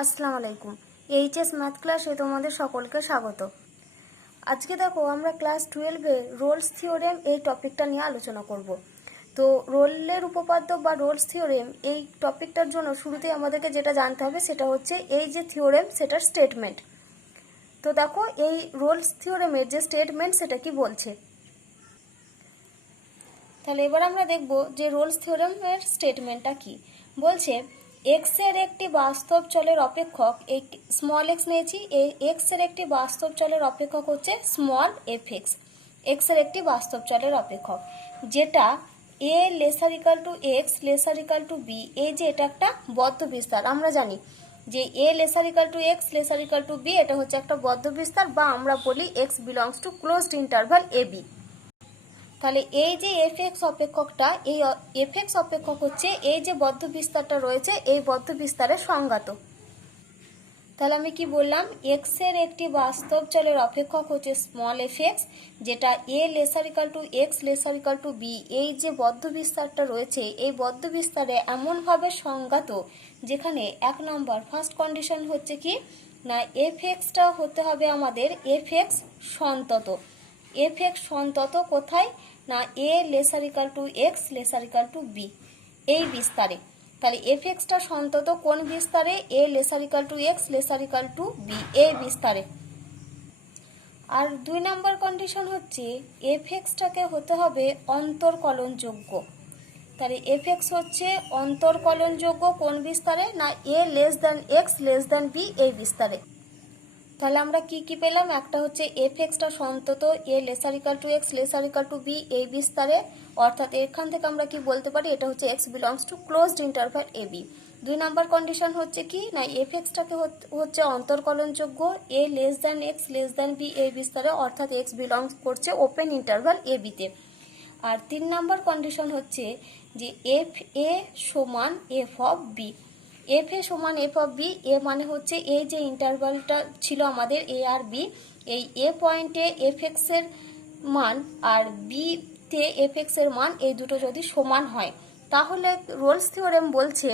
আসসালামু আলাইকুম। HS math ক্লাসে তোমাদের সকলকে স্বাগত। আজকে দেখো আমরা ক্লাস 12-এ রোলস থিওরেম এই টপিকটা নিয়ে আলোচনা করব। তো রোলের উপপাদ্য বা রোলস থিওরেম এই টপিকটার জন্য শুরুতেই আমাদেরকে যেটা জানতে হবে সেটা হচ্ছে এই যে থিওরেম সেটার স্টেটমেন্ট। তো দেখো এই রোলস থিওরেমের যে স্টেটমেন্ট সেটা কি বলছে। তাহলে এবার আমরা দেখব যে রোলস থিওরেমের স্টেটমেন্টটা কি বলছে। এক্স এর একটি বাস্তব চলের অপেক্ষক, এই স্মল এক্স নিয়েছি, এই এক্স এর একটি বাস্তব চলের অপেক্ষক হচ্ছে স্মল এফ এক্স। এক্স এর একটি বাস্তব চলের অপেক্ষক যেটা a lesser equal to x lesser equal to b, এই যে এটা একটা বদ্ধ বিস্তার। আমরা জানি যে a lesser equal to x lesser equal to b এটা হচ্ছে একটা বদ্ধ বিস্তার, বা আমরা বলি x belongs to closed interval a b. তাহলে এই যে এফ এক্স অপেক্ষকটা, এই এফ এক্স অপেক্ষক হচ্ছে এই যে বদ্ধ বিস্তারটা রয়েছে এই বদ্ধ বিস্তারের সংজ্ঞাত। তাহলে আমি কি বললাম, এক্স এর একটি বাস্তব চলের অপেক্ষক হচ্ছে স্মল এফ এক্স, যেটা a lesser equal to x lesser equal to b, এই যে বদ্ধ বিস্তারটা রয়েছে এই বদ্ধ বিস্তারে এমনভাবে সংজ্ঞাত যেখানে এক নম্বর ফার্স্ট কন্ডিশন হচ্ছে কি না, এফ এক্সটা হতে হবে আমাদের এফ এক্স সন্তত। এফ এক্স সন্তত কোথায় না, a lesser equal to x lesser equal to b এই বিস্তারে। তাহলে এফ এক্সটা সন্তত কোন বিস্তারে, a lesser equal to x lesser equal to b এই বিস্তারে। আর দুই নম্বর কন্ডিশন হচ্ছে এফ এক্সটাকে হতে হবে অন্তর্কলনযোগ্য। তাহলে এফ এক্স হচ্ছে অন্তর্কলনযোগ্য কোন বিস্তারে না, a less than x less than b এই বিস্তারে। তাহলে আমরা কি কি পেলাম, একটা হচ্ছে এফ এক্সটা সন্তত a lesser equal to x lesser equal to b এই বিস্তারে, অর্থাৎ এখান থেকে আমরা কি বলতে পারি এটা হচ্ছে x belongs to closed interval a b. দুই নাম্বার কন্ডিশন হচ্ছে কি না, এফ এক্সটাকে হচ্ছে অন্তর্কলনযোগ্য a less than x less than b এই বিস্তারে, অর্থাৎ এক্স বিলংস করছে ওপেন ইন্টারভাল এ বিতে। আর তিন নাম্বার কন্ডিশন হচ্ছে যে এফ এ সমান F of B. F A সমান এফ অফ বি, এ মানে হচ্ছে এই যে ইন্টারভালটা ছিল আমাদের এ আর বি, এই এ পয়েন্টে এফ এক্স এর মান আর বি তে এফ এক্স এর মান এই দুটো যদি সমান হয় তাহলে রোলস থিওরেম বলছে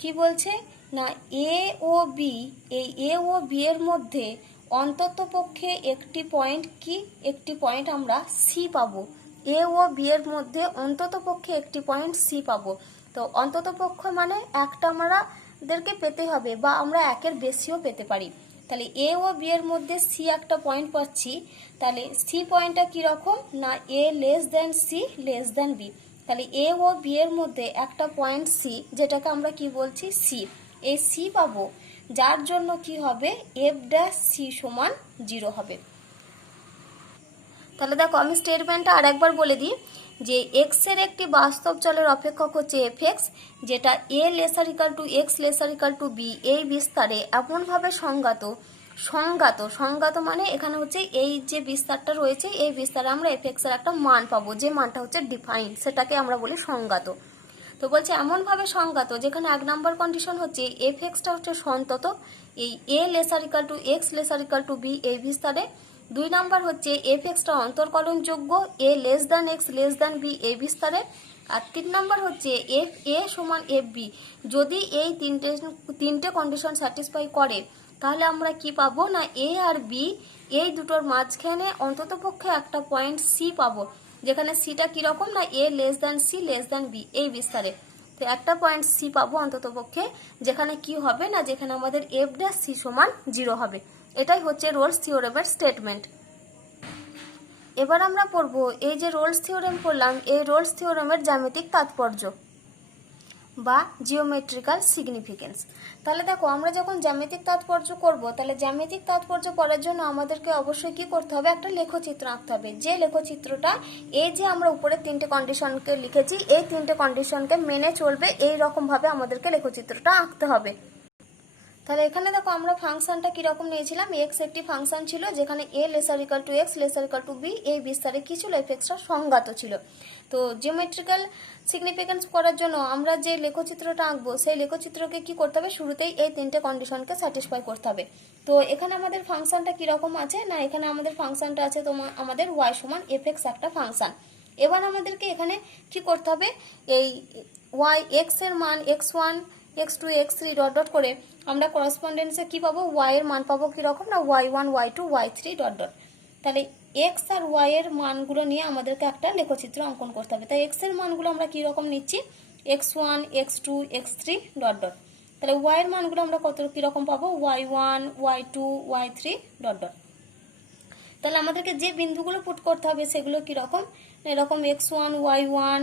কি বলছে না, এ ও বি, এই এ ও বি এর মধ্যে অন্ততপক্ষে একটি পয়েন্ট কি, একটি পয়েন্ট আমরা সি পাবো। এ ও বি এর মধ্যে অন্ততপক্ষে একটি পয়েন্ট সি পাবো। তো অন্ততপক্ষে মানে একটা আমাদেরকে পেতে হবে, বা আমরা একের বেশিও পেতে পারি। তাহলে এ ও বি এর মধ্যে সি একটা পয়েন্ট পাচ্ছি, তাহলে সি পয়েন্টটা কীরকম না, a less than c less than b. তাহলে এ ও বি এর মধ্যে একটা পয়েন্ট সি, যেটাকে আমরা কি বলছি সি, এই সি পাবো, যার জন্য কি হবে এফ ড্যাশ সি সমান 0 হবে। তাহলে দেখো আমি স্টেটমেন্টটা আর একবার বলে দিই যে এক্স এর একটি বাস্তব চলের অপেক্ষক হচ্ছে এফ এক্স, যেটা a lesser equal to x lesser equal to b এই বিস্তারে এমনভাবে সংজ্ঞাত, সংজ্ঞাত মানে এখানে হচ্ছে এই যে বিস্তারটা রয়েছে এই বিস্তারে আমরা এফ এক্স এর একটা মান পাবো, যে মানটা হচ্ছে ডিফাইন, সেটাকে আমরা বলি সংজ্ঞাত। তো বলছে এমনভাবে সংজ্ঞাত যেখানে এক নম্বর কন্ডিশন হচ্ছে এফ এক্সটা হচ্ছে সন্তত এই a lesser equal to x lesser equal to b এই বিস্তারে। দুই নাম্বার হচ্ছে এফ এক্সটা অন্তর্কলনযোগ্য a less than x less than b এই বিস্তারে। আর তিন নাম্বার হচ্ছে এফ এ সমান এফ বি, যদি এই তিনটে কন্ডিশন স্যাটিসফাই করে তাহলে আমরা কি পাবো না, এ আর বি এই দুটোর মাঝখানে অন্ততপক্ষে একটা পয়েন্ট সি পাবো, যেখানে সিটা কীরকম না, a less than c less than b এই বিস্তারে। তো একটা পয়েন্ট সি পাবো অন্ততপক্ষে, যেখানে কি হবে না, যেখানে আমাদের এফ ড্যাশ সি সমান 0 হবে। এটাই হচ্ছে রোলস থিওরেমের স্টেটমেন্ট। এবার আমরা পড়ব এই যে রোলস থিওরেম পড়লাম এই রোলস থিওরেমের জ্যামিতিক তাৎপর্য বা জিওমেট্রিক্যাল সিগনিফিকেন্স। তাহলে দেখো আমরা যখন জ্যামিতিক তাৎপর্য করব, তাহলে জ্যামিতিক তাৎপর্য পড়ার জন্য আমাদেরকে অবশ্যই কি করতে হবে, একটা লেখচিত্র আঁকতে হবে। যে লেখচিত্রটা এই যে আমরা উপরে তিনটে কন্ডিশনকে লিখেছি এই তিনটে কন্ডিশনকে মেনে চলবে, এই রকমভাবে আমাদেরকে লেখচিত্রটা আঁকতে হবে। তাহলে এখানে দেখো আমরা ফাংশনটা কিরকম নিয়েছিলাম, এক্স একটি ফাংশন ছিল যেখানে a lesser equal to x lesser equal to b এই বিস্তারে কি ছিল, এফ এক্সটা সংজ্ঞাত ছিল। তো জিওমেট্রিক্যাল সিগনিফিকেন্স করার জন্য আমরা যে লেখচিত্রটা আঁকবো সেই লেখচিত্রকে কি করতে হবে, শুরুতেই এই তিনটে কন্ডিশনকে স্যাটিসফাই করতে হবে। তো এখানে আমাদের ফাংশনটা কিরকম আছে না, এখানে আমাদের ফাংশনটা আছে আমাদের ওয়াই সমান এফ এক্স একটা ফাংশন। এবার আমাদেরকে এখানে কি করতে হবে, এই ওয়াই এক্স এর মান x1 x2 x3 dot dot করে আমরা করসপন্ডেন্সে কি পাবো, y এর মান পাবো কীরকম না y1 y2 y3 dot dot. তাহলে x আর y এর মানগুলো নিয়ে আমাদেরকে একটা লেখচিত্র অঙ্কন করতে হবে। তাই x এর মানগুলো আমরা কীরকম নিচ্ছি, x1 x2 x3 dot dot. তাহলে y এর মানগুলো আমরা কীরকম পাবো, y1 y2 y3 dot dot. তাহলে আমাদেরকে যে বিন্দুগুলো পুট করতে হবে সেগুলো কীরকম, এরকম x1 y1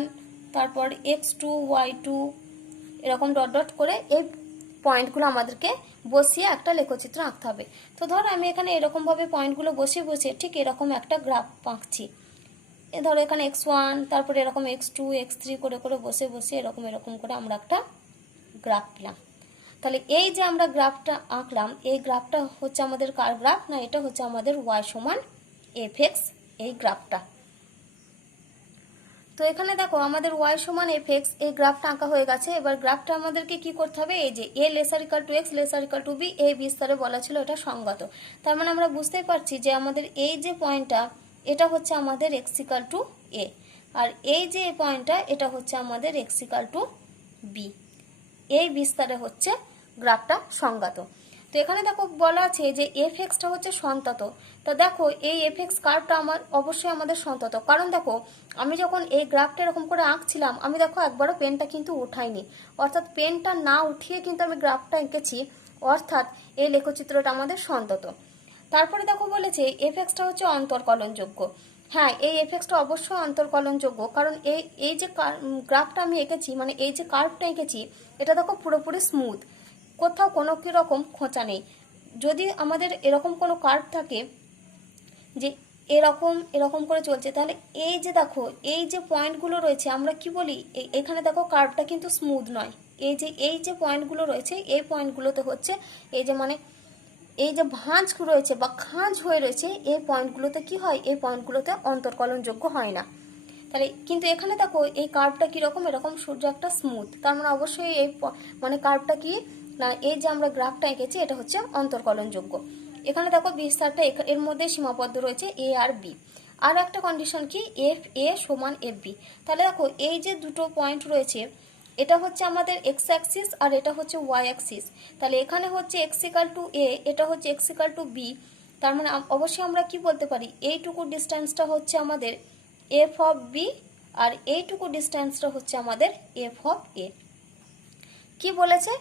তারপর x2 y2 এরকম ডট ডট করে এই পয়েন্টগুলো আমাদেরকে বসিয়ে একটা লেখচিত্র আঁকতে হবে। তো ধরো আমি এখানে এরকমভাবে পয়েন্টগুলো বসিয়ে বসিয়ে ঠিক এরকম একটা গ্রাফ আঁকছি। ধরো এখানে x1 তারপরে এরকম x2 x3 করে করে বসে বসে এরকম এরকম করে আমরা একটা গ্রাফ পেলাম। তাহলে এই যে আমরা গ্রাফটা আঁকলাম, এই গ্রাফটা হচ্ছে আমাদের কার গ্রাফ না, এটা হচ্ছে আমাদের y সমান fx এই গ্রাফটা। তো এখানে দেখো আমাদের y সমান fx এই গ্রাফটা আঁকা হয়ে গেছে। এবার গ্রাফটা আমাদেরকে কি করতে হবে, এই যে a lesser equal to x lesser equal to b এই বিস্তারে বলা ছিল এটা সঙ্গত। তার মানে আমরা বুঝতেই পারছি যে আমাদের এই যে পয়েন্টটা এটা হচ্ছে আমাদের x ইকাল টু a, আর এই যে পয়েন্টটা এটা হচ্ছে আমাদের x ইকাল টু b। এই বিস্তারে হচ্ছে গ্রাফটা সংগত। তো এখানে দেখো বলা আছে যে fxটা হচ্ছে সন্তত। তা দেখো এই fx কার্ভটা অবশ্যই আমাদের সন্তত, কারণ দেখো আমি যখন এই গ্রাফটা এরকম করে আঁকছিলাম আমি দেখো একবারও পেনটা কিন্তু উঠাইনি, অর্থাৎ পেনটা না উঠিয়ে কিন্তু আমি গ্রাফটা এঁকেছি, অর্থাৎ এই লেখচিত্রটা আমাদের সন্তত। তারপরে দেখো বলেছে fxটা হচ্ছে অন্তর্কলনযোগ্য। হ্যাঁ, এই fxটা অবশ্যই অন্তর্কলনযোগ্য, কারণ এই যে গ্রাফটা আমি এঁকেছি মানে এই যে কার্ভটা এঁকেছি এটা দেখো পুরোপুরি স্মুথ, কোথাও কোনো রকম খোঁচা নেই। যদি আমাদের এরকম কোনো কার্ভ থাকে যে এরকম এরকম করে চলছে, তাহলে এই যে দেখো এই যে পয়েন্টগুলো রয়েছে আমরা কি বলি, এখানে দেখো কার্ভটা কিন্তু স্মুথ নয়। এই যে পয়েন্টগুলো রয়েছে এই পয়েন্টগুলোতে হচ্ছে এই যে মানে এই যে ভাঁজ রয়েছে বা খাঁজ হয়ে রয়েছে এই পয়েন্টগুলোতে কি হয়, এই পয়েন্টগুলোতে অন্তর্কলনযোগ্য হয় না। তাহলে কিন্তু এখানে দেখো এই কার্ভটা কীরকম, এরকম সূর্য একটা স্মুথ, তার মানে অবশ্যই এই মানে কার্ভটা কি না এই যে আমরা গ্রাফটা এঁকেছি এটা হচ্ছে অন্তর্কলনযোগ্য। এখানে দেখো বিস্তারটা এর মধ্যে সীমাবদ্ধ রয়েছে এ আর বি। আর একটা কন্ডিশন কি, এফ এ সমান এফ বি। তাহলে দেখো এই যে দুটো পয়েন্ট রয়েছে এটা হচ্ছে আমাদের এক্স অ্যাক্সিস আর এটা হচ্ছে ওয়াই অ্যাক্সিস। তাহলে এখানে হচ্ছে এক্স ইকাল টু এ, এটা হচ্ছে এক্স ইকাল টু বি। তার মানে অবশ্যই আমরা কি বলতে পারি, এইটুকু ডিস্টেন্সটা হচ্ছে আমাদের এফ অফ বি আর এইটুকু ডিস্টেন্সটা হচ্ছে আমাদের এফ অফ এ। কি বলেছে,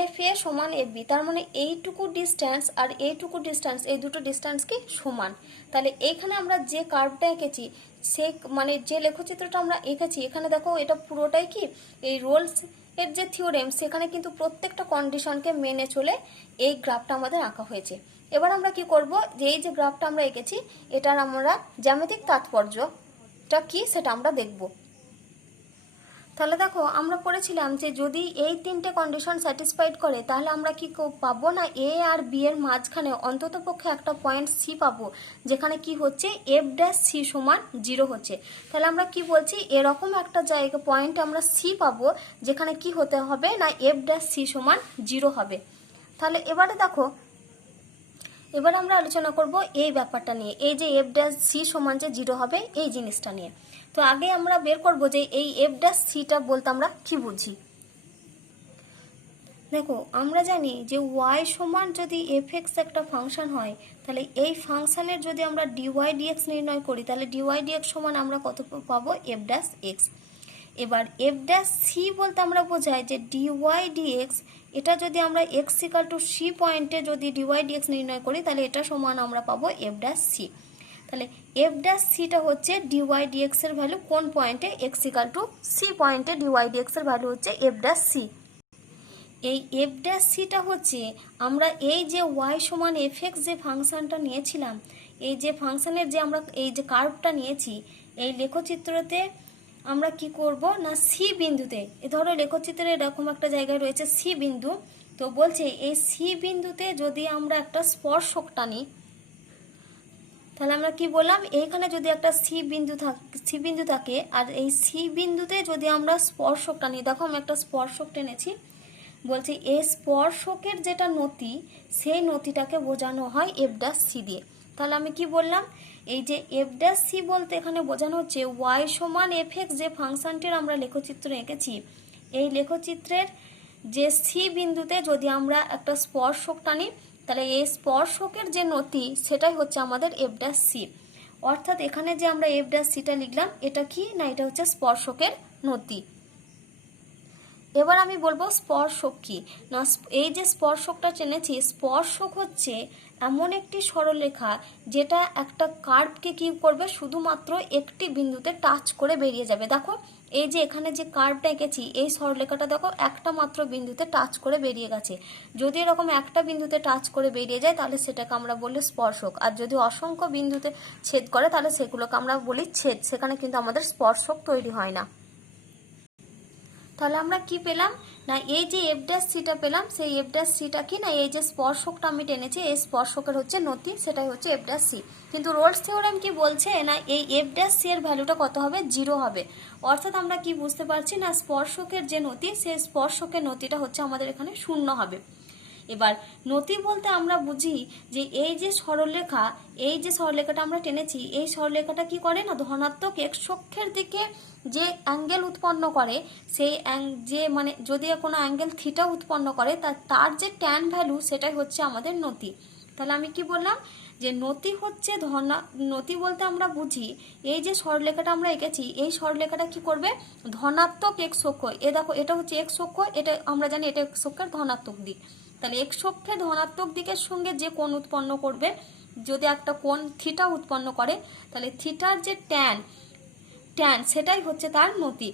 এফ এ সমান এফ বি, তার মানে এইটুকু ডিস্টেন্স আর এইটুকু ডিস্টেন্স এই দুটো ডিস্টেন্স কি সমান। তাহলে এইখানে আমরা যে কার্ভটা এঁকেছি সেই মানে যে লেখচিত্রটা আমরা এঁকেছি এখানে দেখো এটা পুরোটাই কি এই রোলস এর যে থিওরেম সেখানে কিন্তু প্রত্যেকটা কন্ডিশনকে মেনে চলে এই গ্রাফটা আমাদের আঁকা হয়েছে। এবার আমরা কি করব, যে এই যে গ্রাফটা আমরা এঁকেছি এটার আমরা জ্যামিতিক তাৎপর্যটা কি সেটা আমরা দেখব। তাহলে দেখো আমরা পড়েছিলাম যে যদি এই তিনটে কন্ডিশন স্যাটিসফাইড করে তাহলে আমরা কি পাবো না, এ আর বি এর মাঝখানে অন্তত পক্ষে একটা পয়েন্ট সি পাবো যেখানে কি হচ্ছে এফ ড্যাশ সি সমান 0 হচ্ছে। তাহলে আমরা কি বলছি, এরকম একটা জায়গা পয়েন্ট আমরা সি পাবো যেখানে কি হতে হবে না এফ ড্যাশ সি সমান 0 হবে। তাহলে এবারে দেখো এবার আমরা আলোচনা করব এই ব্যাপারটা নিয়ে, এই যে এফ ড্যাশ সি সমান যে 0 হবে এই জিনিসটা নিয়ে। তো আগে আমরা বের করব যে এই এফ ড্যাশ সিটা বলতে আমরা কি বুঝি। দেখো আমরা জানি যে ওয়াই সমান যদি এফ এক্স একটা ফাংশন হয় তাহলে এই ফাংশনের যদি আমরা ডিওয়াই ডিএক্স নির্ণয় করি তাহলে ডিওয়াই ডিএক্স সমান আমরা কত পাবো, এফ ড্যাশ এক্স। এবার এফ ড্যাশ সি বলতে আমরা বোঝাই যে ডিওয়াই ডিএক্স, এটা যদি আমরা এক্স ইকাল টু সি পয়েন্টে যদি ডিওয়াই ডিএক্স নির্ণয় করি তাহলে এটা সমান আমরা পাবো এফ ড্যাশ সি। তাহলে এফ ড্যাশ সিটা হচ্ছে ডিওয়াই ডিএক্স এর ভ্যালু কোন পয়েন্টে, এক্স ইকাল টু সি পয়েন্টে ডিওয়াই ডিএক্স এর ভ্যালু হচ্ছে এফ ড্যাশ সি। এই এফ ড্যাশ সিটা হচ্ছে আমরা এই যে ওয়াই সমান এফ এক্স যে ফাংশনটা নিয়েছিলাম, এই যে ফাংশনের যে আমরা এই যে কার্ভটা নিয়েছি এই লেখচিত্রতে আমরা কি করব না সি বিন্দুতে, ধরো লেখচিত্রে এরকম একটা জায়গায় রয়েছে সি বিন্দু, তো বলছে এই সি বিন্দুতে যদি আমরা একটা স্পর্শক টানি তাহলে আমরা কি বললাম, এইখানে যদি একটা সি বিন্দু থাকে আর এই সি বিন্দুতে যদি আমরা স্পর্শক টানি, দেখো আমি একটা স্পর্শক টেনেছি, বলছি এই স্পর্শকের যেটা নতি সেই নতিটাকে বোঝানো হয় এফ ড্যাশ সি দিয়ে। তাহলে আমি কি বললাম, এই যে এফ ড্যাশ সি বলতে এখানে বোঝানো হচ্ছে ওয়াই সমান এফ এক্স যে ফাংশনটির আমরা লেখচিত্র এঁকেছি এই লেখচিত্রের যে সি বিন্দুতে যদি আমরা একটা স্পর্শক টানি, তাহলে এই স্পর্শকের যে নতি সেটাই হচ্ছে আমাদের এফ ড্যাশ সি। অর্থাৎ এখানে যে আমরা এফ ড্যাশ সিটা লিখলাম, এটা কি না, এটা হচ্ছে স্পর্শকের নতি। এবার আমি বলবো স্পর্শক কি না। এই যে স্পর্শকটা টেনেছি, স্পর্শক হচ্ছে এমন একটি সরলরেখা যেটা একটা কার্ভকে কি করবে, শুধুমাত্র একটি বিন্দুতে টাচ করে বেরিয়ে যাবে। দেখো এই যে এখানে যে কার্ভটা এঁকেছি, এই সরলরেখাটা দেখো একটা মাত্র বিন্দুতে টাচ করে বেরিয়ে গেছে। যদি এরকম একটা বিন্দুতে টাচ করে বেরিয়ে যায় তাহলে সেটাকে আমরা বলি স্পর্শক, আর যদি অসংখ্য বিন্দুতে ছেদ করে তাহলে সেগুলোকে আমরা বলি ছেদ। সেখানে কিন্তু আমাদের স্পর্শক তৈরি হয় না। তাহলে আমরা কি পেলাম না, এই যে এফ ড্যাশ সিটা পেলাম, সেই এফ ড্যাশ সিটা কি না, এই যে স্পর্শকটা আমি টেনেছি এই স্পর্শকের হচ্ছে নতি, সেটাই হচ্ছে এফ ড্যাশ সি। কিন্তু রোলস থিওরেম কি বলছে না, এই এফ ড্যাশ সি এর ভ্যালুটা কত হবে, 0 হবে। অর্থাৎ আমরা কি বুঝতে পারছি না, স্পর্শকের যে নতি সেই স্পর্শকের নতিটা হচ্ছে আমাদের এখানে 0 হবে। এবার নতি বলতে আমরা বুঝি যে এই যে সরলরেখা, এই যে সরলরেখাটা আমরা টেনেছি, এই সরলরেখাটা কি করে না, ধনাত্মক এক্স অক্ষের দিকে যে অ্যাঙ্গেল উৎপন্ন করে, সেই যে মানে যদি কোনো অ্যাঙ্গেল থিটা উৎপন্ন করে তার যে ট্যান ভ্যালু সেটাই হচ্ছে আমাদের নতি। তাহলে আমি কি বললাম যে নতি হচ্ছে নতি বলতে আমরা বুঝি এই যে সরলরেখাটা আমরা এঁকেছি, এই সরলরেখাটা কি করবে, ধনাত্মক এক্স অক্ষ, এ দেখো এটা হচ্ছে এক্স অক্ষ, এটা আমরা জানি এটা এক্স অক্ষের ধনাত্মক দিক। তাহলে এক্স অক্ষের ধনাত্মক দিকের সঙ্গে যে কোণ উৎপন্ন করবে, যদি একটা কোণ থিটা উৎপন্ন করে, তাহলে থিটার যে ট্যান সেটাই হচ্ছে তার নতি।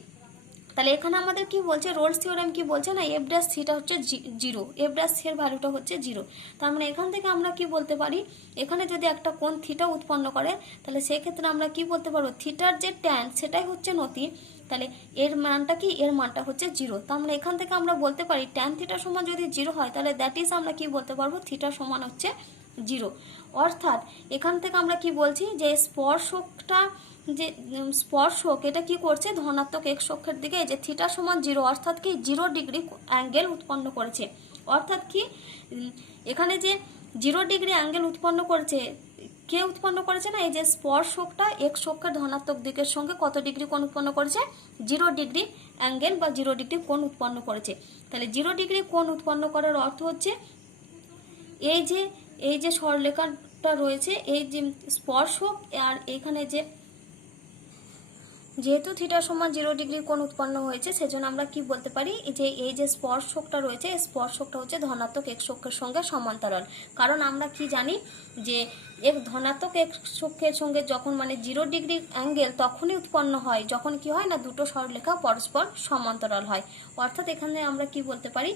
তাহলে এখানে আমাদের কি বলছে, রোলস থিওরেম কি বলছে না, এফ ড্যাশ সিটা হচ্ছে 0, এফ ড্যাশ সি এর ভ্যালুটা হচ্ছে 0। তার মানে এখান থেকে আমরা কি বলতে পারি, এখানে যদি একটা কোণ থিটা উৎপন্ন করে তাহলে সেই ক্ষেত্রে আমরা কি বলতে পারবো, থিটার যে ট্যান সেটাই হচ্ছে নতি। তাহলে এর মানটা কি, এর মানটা হচ্ছে 0। তার মানে এখান থেকে আমরা বলতে পারি ট্যান থিটা সমান যদি 0 হয় তাহলে দ্যাট ইজ আমরা কি বলতে পারবো, থিটা সমান হচ্ছে 0। অর্থাৎ এখান থেকে আমরা কি বলছি যে স্পর্শকটা যে স্পর্শক এটা কি করছে, ধনাত্মক এক্স অক্ষের দিকে যে থিটা সমান 0 অর্থাৎ কি 0 ডিগ্রি অ্যাঙ্গেল উৎপন্ন করেছে। অর্থাৎ কি এখানে যে 0 ডিগ্রি অ্যাঙ্গেল উৎপন্ন করেছে, কে উৎপন্ন করেছে না, এই যে স্পর্শকটা এক্স অক্ষের ধনাত্মক দিকের সঙ্গে কত ডিগ্রি কোণ উৎপন্ন করেছে, 0 ডিগ্রি অ্যাঙ্গেল বা 0 ডিগ্রি কোণ উৎপন্ন করেছে। তাহলে 0 ডিগ্রি কোণ উৎপন্ন করার অর্থ হচ্ছে এই যে সরলরেখাটা রয়েছে, এই যে স্পর্শক, আর এখানে যে যেহেতু থিটা সমান 0 ডিগ্রি কোণ উৎপন্ন হয়েছে, সেজন্য আমরা কি বলতে পারি যে এই যে স্পর্শকটা রয়েছে, এই স্পর্শকটা হচ্ছে ধনাত্মক এক্স অক্ষের সঙ্গে সমান্তরাল। কারণ আমরা কি জানি যে ধনাত্মক এক্স অক্ষের সঙ্গে যখন মানে 0 ডিগ্রি অ্যাঙ্গেল তখনই উৎপন্ন হয় যখন কি হয় না, দুটো সরলরেখা পরস্পর সমান্তরাল হয়। অর্থাৎ এখানে আমরা কি বলতে পারি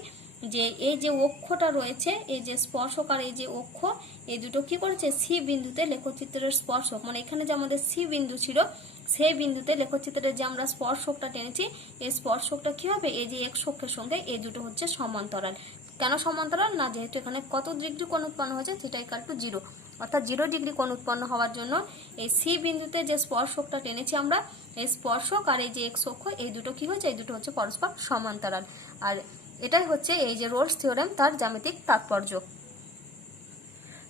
যে এই যে অক্ষটা রয়েছে, এই যে স্পর্শক আর এই যে অক্ষ, এই দুটো কি করেছে, সি বিন্দুতে লেখচিত্রের স্পর্শক, মানে এখানে যে আমাদের সি বিন্দু ছিল সেই বিন্দুতে লেখচিত্রের যে আমরা স্পর্শকটা টেনেছি, এই স্পর্শকটা কি হবে, এই যে এক্স অক্ষের সঙ্গে এই দুটো হচ্ছে সমান্তরাল। কেন সমান্তরাল না, যেহেতু এখানে কত ডিগ্রি কোণ উৎপন্ন হয়েছে, থিটা ইকুয়াল টু 0, অর্থাৎ 0 ডিগ্রি কোণ উৎপন্ন হওয়ার জন্য এই সি বিন্দুতে যে স্পর্শকটা টেনেছি আমরা, এই স্পর্শক আর এই যে এক্স অক্ষ এই দুটো কি হয়েছে, এই দুটো হচ্ছে পরস্পর সমান্তরাল। আর এটাই হচ্ছে এই যে রোলস থিওরেম তার জ্যামিতিক তাৎপর্য।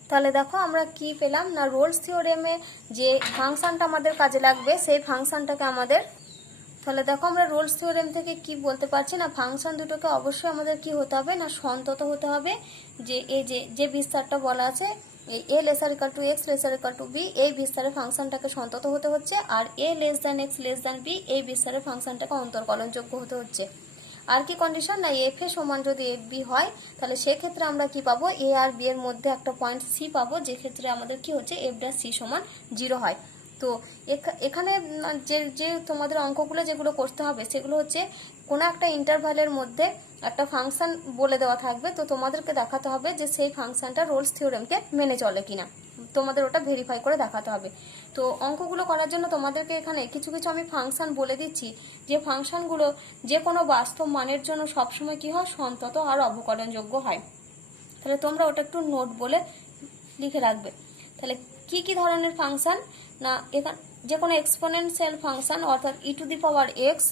তাহলে দেখো আমরা কি পেলাম না, রোলস থিওরেমে যে ফাংশনটা আমাদের কাজে লাগবে সেই ফাংশনটাকে আমাদের, তাহলে দেখো আমরা রোলস থিওরেম থেকে কি বলতে পারছি না, ফাংশন দুটোকে অবশ্যই আমাদের কি হতে হবে না, সন্তত হতে হবে। যে এই যে বিস্তারটা বলা আছে a lesser equal to x lesser equal to b, এই বিস্তারের ফাংশনটাকে সন্তত হতে হচ্ছে, আর a less than x less than b এই বিস্তারের ফাংশনটাকে অন্তর্কলনযোগ্য হতে হচ্ছে। আর কি কন্ডিশন না, এফ এ সমান যদি এফ বি হয় তাহলে সেক্ষেত্রে আমরা কি পাবো, এ আর বি এর মধ্যে একটা পয়েন্ট সি পাবো, যে ক্ষেত্রে আমাদের কি হচ্ছে এফ ড্যাশ সি সমান 0 হয়। তো এখানে যে তোমাদের অঙ্কগুলো যেগুলো করতে হবে সেগুলো হচ্ছে কোনো একটা ইন্টারভালের মধ্যে একটা ফাংশন বলে দেওয়া থাকবে, তো তোমাদেরকে দেখাতে হবে যে সেই ফাংশনটা রোলস থিওরেমকে মেনে চলে কিনা, তোমাদের ওটা ভেরিফাই করে দেখাতে হবে। তো অঙ্কগুলো করার জন্য তোমাদেরকে এখানে কিছু কিছু আমি ফাংশন বলে দিচ্ছি, যে ফাংশনগুলো যে কোনো বাস্তব মানের জন্য সবসময় কি হয়, সন্তত আর অবকলনযোগ্য হয়। তাহলে তোমরা ওটা একটু নোট বলে লিখে রাখবে। তাহলে কি কি ধরনের ফাংশন না, এখানে যে কোনো এক্সপোনেনশিয়াল ফাংশন অর্থাৎ ই টু দি পাওয়ার এক্স,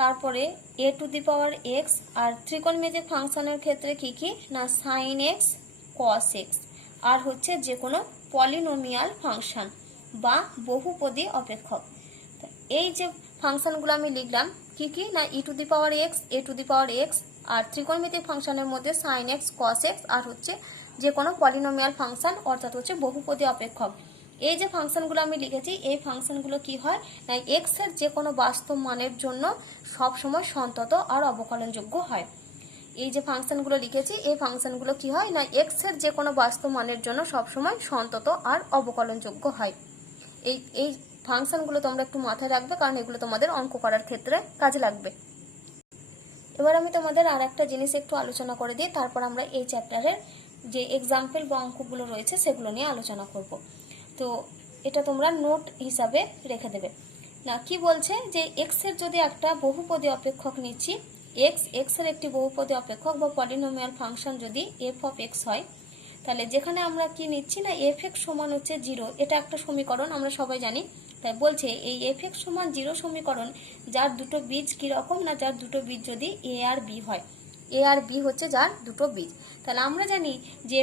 তারপরে এ টু দি পাওয়ার এক্স, আর ত্রিকোণমিতিক ফাংশনের ক্ষেত্রে কি কি না, সাইন এক্স কস এক্স, আর হচ্ছে যে কোনো পলিনোমিয়াল ফাংশন বা বহুপদী অপেক্ষক। এই যে ফাংশনগুলো আমি লিখলাম কি কি না e to the power x, a to the power x, আর ত্রিকোণমিতিক ফাংশনের মধ্যে সাইন এক্স, কস এক্স, আর হচ্ছে যে কোনো পলিনোমিয়াল ফাংশন অর্থাৎ হচ্ছে বহুপদী অপেক্ষক। এই যে ফাংশনগুলো আমি লিখেছি এই ফাংশনগুলো কি হয় না এক্স এর যে কোনো বাস্তব মানের জন্য সবসময় সন্তত আর অবকলনযোগ্য হয়। এই যে ফাংশনগুলো লিখেছি এই ফাংশনগুলো কি হয় না এক্স এর যে কোনো বাস্তব মানের জন্য সবসময় সন্তত আর অবকলনযোগ্য হয়। এই ফাংশনগুলো তোমরা একটু মাথায় রাখবে, কারণ এগুলো তোমাদের অঙ্ক করার ক্ষেত্রে কাজে লাগবে। এবার আমি তোমাদের আর একটা জিনিস একটু আলোচনা করে দিই, তারপর আমরা এই চ্যাপ্টারের যে এক্সাম্পল বা অঙ্কগুলো রয়েছে সেগুলো নিয়ে আলোচনা করব। তো এটা তোমরা নোট হিসাবে রেখে দেবে। না কি বলছে যে এক্স এর যদি একটা বহুপদী অপেক্ষক নিচ্ছি, এক্স এর একটি বহুপদী অপেক্ষক বা পলিনোমিয়াল ফাংশন যদি এফ অফ এক্স হয়, তাহলে যেখানে আমরা কি নিচ্ছি না এফ এক্স সমান হচ্ছে 0, এটা একটা সমীকরণ আমরা সবাই জানি। তাই বলছে এই এফ এক্স সমান 0 সমীকরণ যার দুটো বীজ কীরকম না যার দুটো বীজ যদি এ আর বি হয়, এ আর বি হচ্ছে যার দুটো বীজ। তাহলে আমরা জানি যে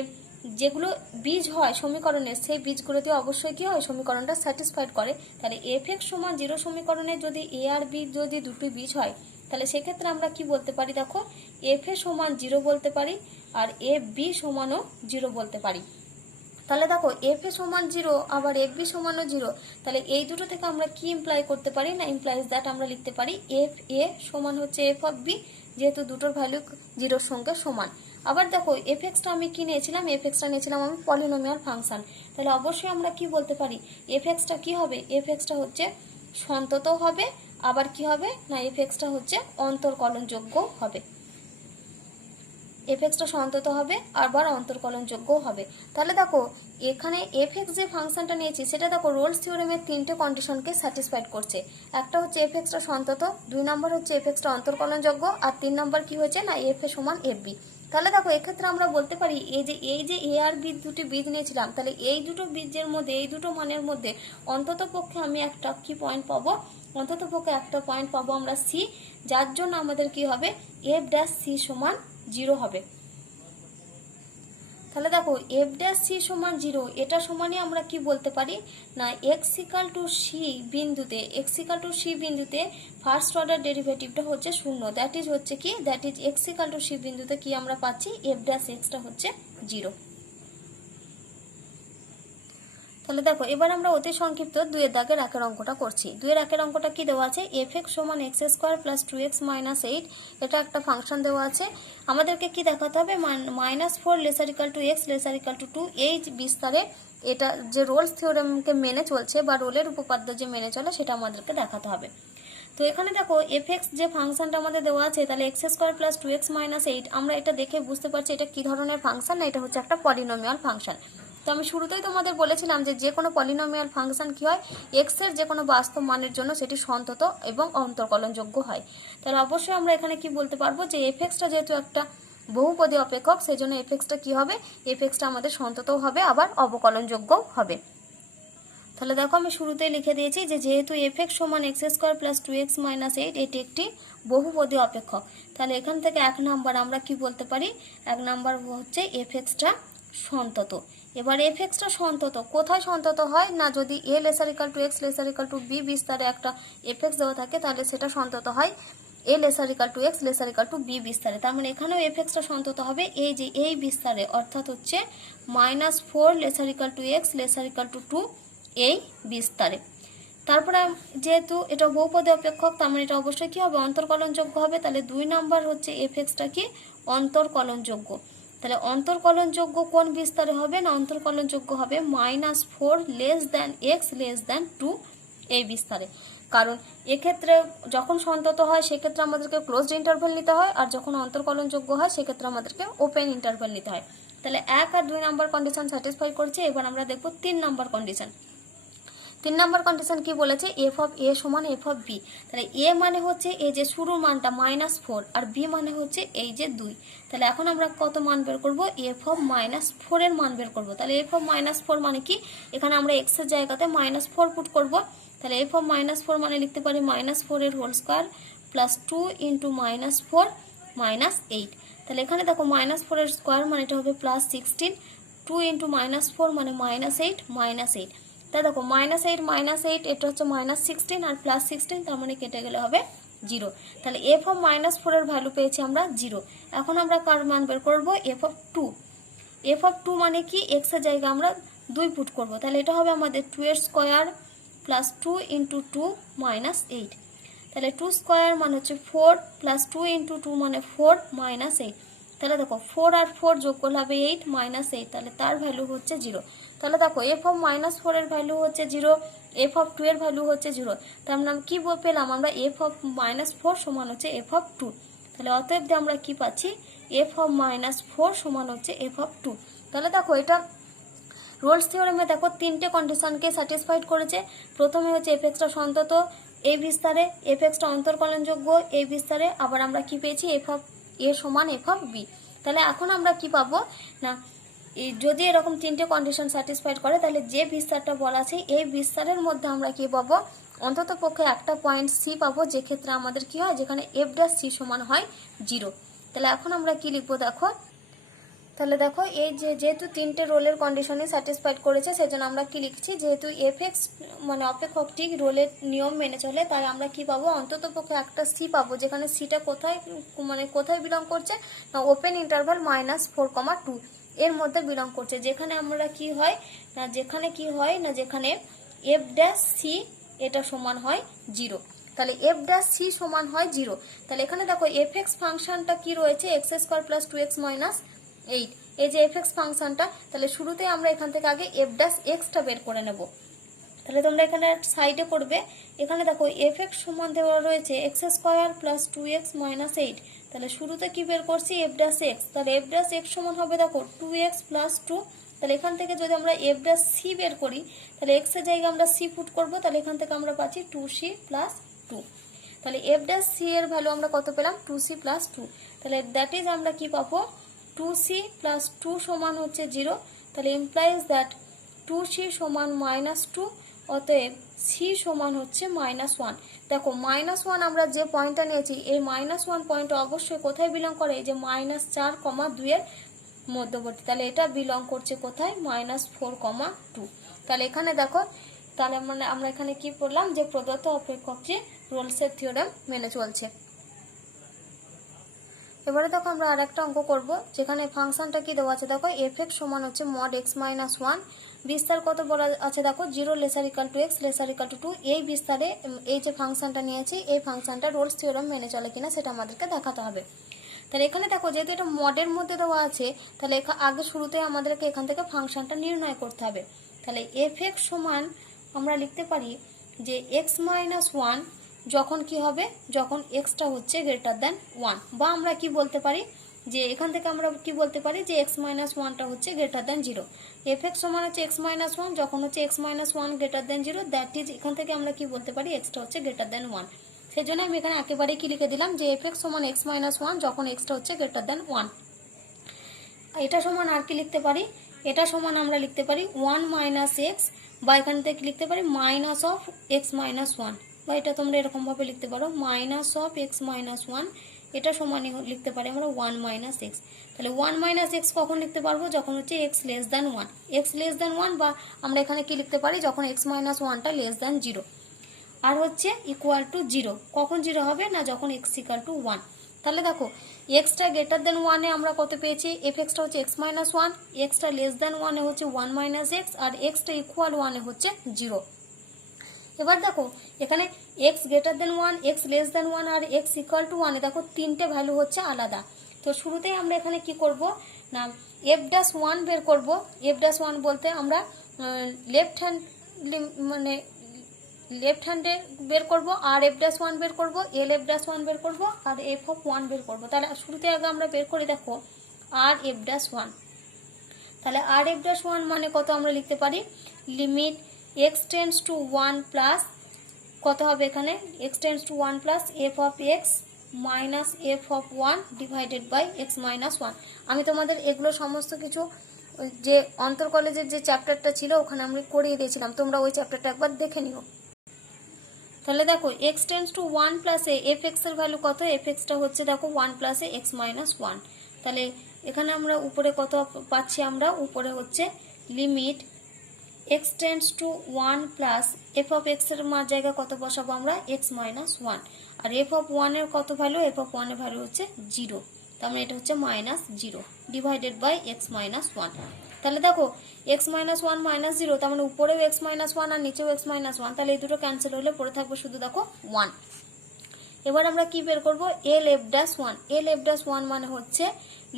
যেগুলো বীজ হয় সমীকরণের সেই বীজগুলো দিয়ে অবশ্যই কি হয় সমীকরণটা স্যাটিসফাইড করে। তাহলে এফ এক্স সমান 0 সমীকরণে যদি এ আর বি যদি দুটি বীজ হয় তাহলে সেক্ষেত্রে আমরা কি বলতে পারি দেখো এফ এ সমান 0 বলতে পারি আর এফ বি সমানও 0 বলতে পারি। তাহলে দেখো এফ এ সমান 0 আবার এফ বি সমানও 0, তাহলে এই দুটো থেকে আমরা কি ইমপ্লাই করতে পারি না ইমপ্লাইজ দ্যাট আমরা লিখতে পারি এফ এ সমান হচ্ছে এফ অফ বি, যেহেতু দুটোর ভ্যালু 0-র সঙ্গে সমান। আবার দেখো এফ এক্সটা আমি কি নিয়েছিলাম, এফ এক্সটা নিয়েছিলাম আমি পলিনোমিয়াল ফাংশন, তাহলে অবশ্যই আমরা কি বলতে পারি এফ এক্সটা কি হবে, এফ এক্সটা হচ্ছে সন্তত হবে, আবার কি হবে না এফ এক্সটা হচ্ছে অন্তর্কলনযোগ্য হবে, এফ এক্সটা সন্তত হবে আবার অন্তর্কলনযোগ্য হবে। তাহলে দেখো এখানে এফ এক্স যে ফাংশনটা নিয়েছি সেটা দেখো রোলস থিওরেমের 3টে কন্ডিশনকে স্যাটিসফাইড করছে। একটা হচ্ছে এফ এক্সটা সন্তত, 2 নম্বর হচ্ছে এফ এক্সটা অন্তর্কলনযোগ্য, আর 3 নম্বর কি হয়েছে না এফ এ সমান এফ বি। তাহলে দেখো এক্ষেত্রে আমরা বলতে পারি এই যে এ আর বি দুটি বীজ নিয়েছিলাম, তাহলে এই দুটো বীজের মধ্যে এই দুটো মানের মধ্যে অন্তত পক্ষে আমি একটা কি পয়েন্ট পাবো, অন্তত পক্ষে একটা পয়েন্ট পাবো আমরা সি, যার জন্য আমাদের কি হবে এফ ড্যাশ সি সমান 0 হবে। তাহলে দেখো এফ ড্যাশ সি সমান 0 এটা সমানই আমরা কি বলতে পারি না এক্স ইকাল টু সি বিন্দুতে ফার্স্ট অর্ডার ডেরিভেটিভটা হচ্ছে 0, দ্যাট ইজ হচ্ছে কি that is x equal to C বিন্দুতে কি আমরা পাচ্ছি এফ ড্যাশ এক্সটা হচ্ছে 0। তাহলে দেখো এবার আমরা অতি সংক্ষিপ্ত 2 দাগের একের অঙ্কটা করছি। 2 একের অঙ্কটা কি দেওয়া আছে এফ এক্স সমান x square plus 2x minus 8, এটা একটা ফাংশন দেওয়া আছে। আমাদেরকে কি দেখাতে হবে -4 lesser equal to x lesser equal to 2 এই বিস্তারে এটা যে রোলস থিওরেমকে মেনে চলছে বা রোলের উপপাদ্য যে মেনে চলে সেটা আমাদেরকে দেখাতে হবে। তো এখানে দেখো এফ এক্স যে ফাংশনটা আমাদের দেওয়া আছে তাহলে x square plus 2x minus 8, আমরা এটা দেখে বুঝতে পারছি এটা কি ধরনের ফাংশন না এটা হচ্ছে একটা পলিনোমিয়াল ফাংশন। তো আমি শুরুতেই তোমাদের বলেছিলাম যে কোনো পলিনোমিয়াল ফাংশন কি হয় এক্স এর যে কোনো বাস্তব মানের জন্য সেটি সন্তত এবং অন্তর্কলনযোগ্য হয়। তাহলে অবশ্যই আমরা এখানে কি বলতে পারবো যে এফ এক্সটা যেহেতু একটা বহুপদী অপেক্ষক সেই জন্য এফ এক্সটা কি হবে এফ এক্সটা আমাদের সন্ততও হবে আবার অবকলনযোগ্য হবে। তাহলে দেখো আমি শুরুতেই লিখে দিয়েছি যে যেহেতু এফ এক্স সমান x square plus 2x minus 8 এটি একটি বহুপদী অপেক্ষক, তাহলে এখান থেকে 1 নাম্বার আমরা কি বলতে পারি 1 নাম্বার হচ্ছে এফ এক্সটা সন্তত। এবার এফ এক্সটা সন্তত কোথায় সন্তত হয় না যদি a lesser equal to x lesser equal to b বিস্তারে একটা এফ এক্স দেওয়া থাকে তাহলে সেটা সন্তত হয় a lesser equal to x lesser equal to b বিস্তারে। তার মানে এখানেও এফ এক্সটা সন্তত হবে এই যে এই বিস্তারে অর্থাৎ হচ্ছে -4 lesser equal to x lesser equal to 2 এই বিস্তারে। তারপরে যেহেতু এটা বহুপদী অপেক্ষক তার মানে এটা অবশ্যই কি হবে অন্তর্কলনযোগ্য হবে। তাহলে 2 নাম্বার হচ্ছে এফ এক্সটা কি অন্তর্কলনযোগ্য। তাহলে অন্তর্কলনযোগ্য কোন বিস্তারে হবে না অন্তর্কলনযোগ্য হবে -4 less than x less than 2 এই বিস্তারে। কারণ এক্ষেত্রে যখন সন্তত হয় সেক্ষেত্রে আমাদেরকে ক্লোজড ইন্টারভ্যাল নিতে হয়, আর যখন অন্তর্কলনযোগ্য হয় সেক্ষেত্রে আমাদেরকে ওপেন ইন্টারভ্যাল নিতে হয়। তাহলে 1 আর 2 নাম্বার কন্ডিশন স্যাটিসফাই করছে। এবার আমরা দেখব 3 নাম্বার কন্ডিশন। 3 নাম্বার কন্ডিশন কি বলেছে এফ অফ এ সমান এফ অফ বি। তাহলে এ মানে হচ্ছে এই যে শুরুর মানটা -4 আর বি মানে হচ্ছে এই যে 2। তাহলে এখন আমরা কত মান বের করব এফ অফ -4 এর মান বের করব। তাহলে এফ অফ -4 মানে কি এখানে আমরা এক্স এর জায়গাতে -4 পুট করব। তাহলে এফ অফ -4 মানে লিখতে পারি -4 এর হোল স্কয়ার প্লাস 2 ইন্টু -4 -8। তাহলে এখানে দেখো -4 এর স্কয়ার মানে এটা হবে +16, 2 ইন্টু -4 মানে -8 -8। তাই দেখো -8 -8 এটা হচ্ছে -16 আর +16 তার মানে কেটে গেলে হবে জিরো। তাহলে এফ অফ -4 এর ভ্যালু পেয়েছি আমরা জিরো। এখন আমরা কার মান বের করবো? F of 2। এফ অফ 2 মানে কি? এক্স এর জায়গায় আমরা 2 পুট করবো, তাহলে এটা হবে আমাদের 2 এর স্কোয়ার প্লাস 2 ইন্টু 2 মাইনাস 8। তাহলে 2 স্কোয়ার মানে হচ্ছে 4 প্লাস 2 ইন্টু 2 মানে 4 মাইনাস 8। তাহলে দেখো 4 আর 4 যোগ করলে হবে 8 মাইনাস 8, তাহলে তার ভ্যালু হচ্ছে 0। তাহলে দেখো এফ অফ -4 এর ভ্যালু হচ্ছে 0, এফ অফ 2 এর ভ্যালু হচ্ছে 0। তার মানে কি পেলাম আমরা? এফ অফ -4 সমান হচ্ছে এফ অফ 2। তাহলে অতএব আমরা কি পাচ্ছি? এফ অফ -4 সমান হচ্ছে এফ অফ 2। তাহলে দেখো এটা রোলস থিওরেমে দেখো তিনটে কন্ডিশনকে স্যাটিসফাইড করেছে। প্রথমে হচ্ছে এফ এক্সটা সন্তত এই বিস্তারে, এফ এক্সটা অন্তর্কলনযোগ্য এই বিস্তারে, আবার আমরা কি পেয়েছি? এফ অফ এ সমান এফ অফ বি। তাহলে এখন আমরা কি পাবো না, যদি এরকম তিনটে কন্ডিশন স্যাটিসফাইড করে তাহলে যে বিস্তারটা বলা আছে এই বিস্তারের মধ্যে আমরা কি পাবো? অন্তত পক্ষে একটা পয়েন্ট সি পাবো, যে ক্ষেত্রে আমাদের কি হয়? যেখানে এফ ড্যাশ সি সমান হয় 0। তাহলে এখন আমরা কি লিখবো দেখো? তাহলে দেখো এই যেহেতু তিনটে রোলের কন্ডিশনে স্যাটিসফাইড করেছে, সেজন্য আমরা কি লিখছি? যেহেতু এফ এক্স মানে অপেক্ষকটি রোলের নিয়ম মেনে চলে, তাই আমরা কি পাবো? অন্তত পক্ষে একটা সি পাবো, যেখানে সিটা কোথায় বিলং করছে না ওপেন ইন্টারভাল -4, 2 এর মধ্যে বিলং করছে। যেখানে আমরা কি হয় না, যেখানে এফ ড্যাশ সি এটা সমান হয় 0। তাহলে এফ ড্যাশ সি সমান হয় 0। তাহলে এখানে দেখো এফ এক্স ফাংশনটা কি রয়েছে? x² + 2x - 8, এই যে এফ এক্স ফাংশনটা। তাহলে শুরুতে আমরা এখান থেকে আগে এফ ড্যাশ এক্সটা বের করে নেব। তাহলে তোমরা এখানে সাইডে করবে। এখানে দেখো এফ এক্স সমান দেওয়া রয়েছে x² + 2x - 8। তাহলে শুরুতে কি বের করছি? F dash x. তাহলে এফ ড্যাশ এক্স সমান হবে দেখো 2x + 2। তাহলে এখান থেকে যদি আমরা এফ ড্যাশ সি বের করি, তাহলে এক্স এর জায়গায় আমরা সি পুট করবো। তাহলে এখান থেকে আমরা পাচ্ছি 2c + 2। তাহলে এফ ড্যাশ সি এর ভ্যালু আমরা কত পেলাম? 2c + 2। তাহলে দ্যাট ইজ আমরা কি পাবো? 2c + 2 সমান হচ্ছে 0। তাহলে ইমপ্লাইজ দ্যাট 2c সমান -2, অতএব c সমান হচ্ছে -1। দেখো -1 আমরা যে পয়েন্টটা নিয়েছি, এই -1 পয়েন্ট অবশ্যই কোথায় বিলং করে? এই যে -4, 2 এর মধ্যবর্তী। তাহলে এটা বিলং করছে কোথায়? -4, 2। তাহলে এখানে দেখো, তাহলে মানে আমরা এখানে কি পড়লাম? যে প্রদত্ত অপেক্ষকটি রোলসের থিওরেম মেনে চলছে। এবারে দেখো আমরা আর একটা অঙ্ক করব, যেখানে ফাংশনটা কি দেওয়া আছে দেখো, এফ এক্স সমান হচ্ছে mod x - 1। বিস্তার কত বলা আছে দেখো? 0 ≤ x ≤ 2। এই বিস্তারে এই যে ফাংশনটা নিয়েছি, এই ফাংশনটা রোলস থিওরেম মেনে চলে কিনা সেটা আমাদেরকে দেখাতে হবে। তাহলে এখানে দেখো যেহেতু এটা মডের মধ্যে দেওয়া আছে, তাহলে আগে শুরুতে আমাদেরকে এখান থেকে ফাংশনটা নির্ণয় করতে হবে। তাহলে এফ এক্স সমান আমরা লিখতে পারি যে x - 1 যখন কি হবে? যখন এক্সটা হচ্ছে >1, বা আমরা কি বলতে পারি যে এখান থেকে আমরা কি বলতে পারি যে x - 1টা হচ্ছে >0। এফ এক্স সমান হচ্ছে x - 1 যখন হচ্ছে x - 1 >0, দ্যাট ইজ এখান থেকে আমরা কি বলতে পারি? এক্সটা হচ্ছে >1। সেই জন্য আমি এখানে একেবারে কি লিখে দিলাম যে এফ এক্স সমান x - 1 যখন এক্সটা হচ্ছে >1। এটা সমান আর কি লিখতে পারি? এটা সমান আমরা লিখতে পারি 1 - x, বা এখান থেকে লিখতে পারি -(x - 1), বা এটা তোমরা এরকম ভাবে লিখতে পারো -(x - 1). এটা সমানই লিখতে পারি আমরা 1 - x। তাহলে 1 - x কখন লিখতে পারবো? যখন হচ্ছে x <1, x <1, বা আমরা এখানে কি লিখতে পারি? যখন x - 1টা <0 আর হচ্ছে =0। কখন 0 হবে না? যখন x = 1। তাহলে দেখো এক্সটা >1 এ আমরা কত পেয়েছি? এফ এক্সটা হচ্ছে x - 1, এক্সটা <1 এ হচ্ছে 1 - x, আর এক্সটা =1 এ হচ্ছে 0। এবার দেখো এখানে x > 1, x <1 আর x = 1 এ দেখো তিনটে ভ্যালু হচ্ছে আলাদা। তো শুরুতেই আমরা এখানে কি করব না, f'1 বের করব। f'1 বলতে আমরা লেফট হ্যান্ডে বের করব, আর f'1 বের করব, f'1 বের করব, আর f(1) বের করব। তাহলে শুরুতে আগে আমরা বের করে দেখো f'1। তাহলে f'1 মানে কত আমরা লিখতে পারি? Limit x tends to 1 plus কত হবে এখানে? x tends to 1 plus f(x - f(1) divided by x - 1। আমি তোমাদের এগুলো সমস্ত কিছু যে অন্তর কলেজের যে চ্যাপ্টারটা ছিল ওখানে আমি করিয়ে দিয়েছিলাম, তোমরা ওই চ্যাপ্টারটা একবার দেখে নিও। তাহলে দেখো x টেন্ডস টু 1 প্লাসে f(x) এর ভ্যালু কত? f(x)টা হচ্ছে দেখো 1 প্লাসে x - 1। তাহলে এখানে আমরা উপরে কত পাচ্ছি? আমরা উপরে হচ্ছে limit x tends to 1 plus f(x) এর জায়গায় কত বসাবো আমরা? x - 1। আর এফ অফ ওয়ানের কত ভ্যালু, এফ অফ ওয়ানের ভ্যালু হচ্ছে 0, তার মানে এটা হচ্ছে -0 ডিভাইডেড বাই x - 1। তাহলে দেখো x - 1 -0, তার মানে উপরেও x - 1 আর নিচেও x - 1, তাহলে এই দুটো ক্যান্সেল হলে পড়ে থাকবে শুধু দেখো 1। এবার আমরা কি বের করব, LF'1। LF'1 মানে হচ্ছে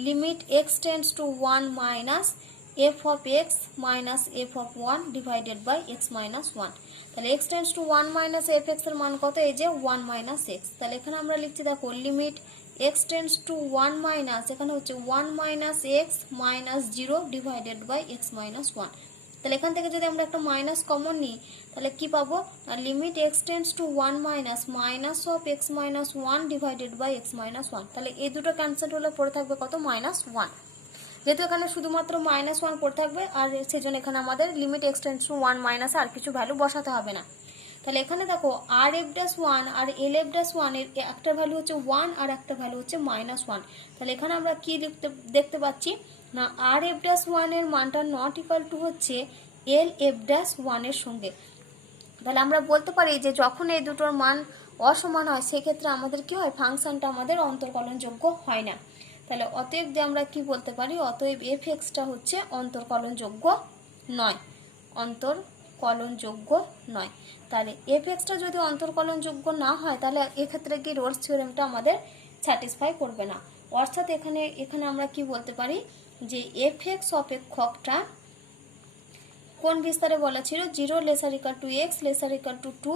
limit x tends to 1 minus f of x minus f of 1 divided by x - 1। তাহলে x tends to 1 minus fx এর মান কত, এই যে 1 মাইনাস x। তাহলে এখানে আমরা লিখছি দেখো limit x tends to 1 minus, এখানে হচ্ছে 1 minus x minus 0 divided by x - 1। তাহলে এখান থেকে যদি আমরা একটা মাইনাস কমন নিই তাহলে কি পাবো, limit x tends to 1 minus minus of x - 1 divided by x - 1। তাহলে এই দুটো ক্যান্সেল হলে পড়ে থাকবে কত, -1। যেহেতু এখানে শুধুমাত্র -1 পড়ে থাকবে, আর সেজন্য এখানে আমাদের limit x tends to 1 minus আর কিছু ভ্যালু বসাতে হবে না। তাহলে এখানে দেখো RF'1 আর LF'1 এর একটা ভ্যালু হচ্ছে 1 আর একটা ভ্যালু হচ্ছে -1। তাহলে এখানে আমরা কি দেখতে পাচ্ছি না, RF'1 এর মানটা নট ইকুয়াল টু হচ্ছে LF'1 এর সঙ্গে। তাহলে আমরা বলতে পারি যে যখন এই দুটোর মান অসমান হয় সেক্ষেত্রে আমাদের কি হয়, ফাংশনটা আমাদের অন্তর্কলনযোগ্য হয় না। তাহলে অতএব যে আমরা কি বলতে পারি, অতএব fxটা হচ্ছে অন্তর্কলনযোগ্য নয়, অন্তর্কলনযোগ্য নয়। তাহলে fxটা যদি অন্তর্কলনযোগ্য না হয় তাহলে এক্ষেত্রে কি রোলস থিওরেমটা আমাদের স্যাটিসফাই করবে না। অর্থাৎ এখানে আমরা কি বলতে পারি যে fx অপেক্ষকটা কোন বিস্তারে বলা ছিল, 0 laser equal two x laser equal two 2,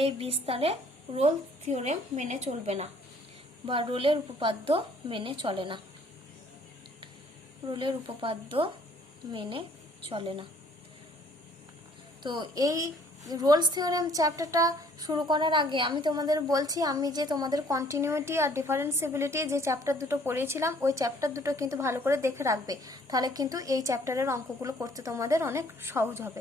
এই বিস্তারে রোল থিওরেম মেনে চলবে না, বা রোলের উপপাদ্য মেনে চলে না, রোলের উপপাদ্য মেনে চলে না। তো এই রোলস থিওরেম চ্যাপ্টারটা শুরু করার আগে আমি তোমাদের বলছি, আমি যে তোমাদের কন্টিনিউটি আর ডিফারেন্সিবিলিটি যে চ্যাপ্টার দুটো পড়িয়েছিলাম ওই চ্যাপ্টার দুটো কিন্তু ভালো করে দেখে রাখবে, তাহলে কিন্তু এই চ্যাপ্টারের অঙ্কগুলো করতে তোমাদের অনেক সহজ হবে।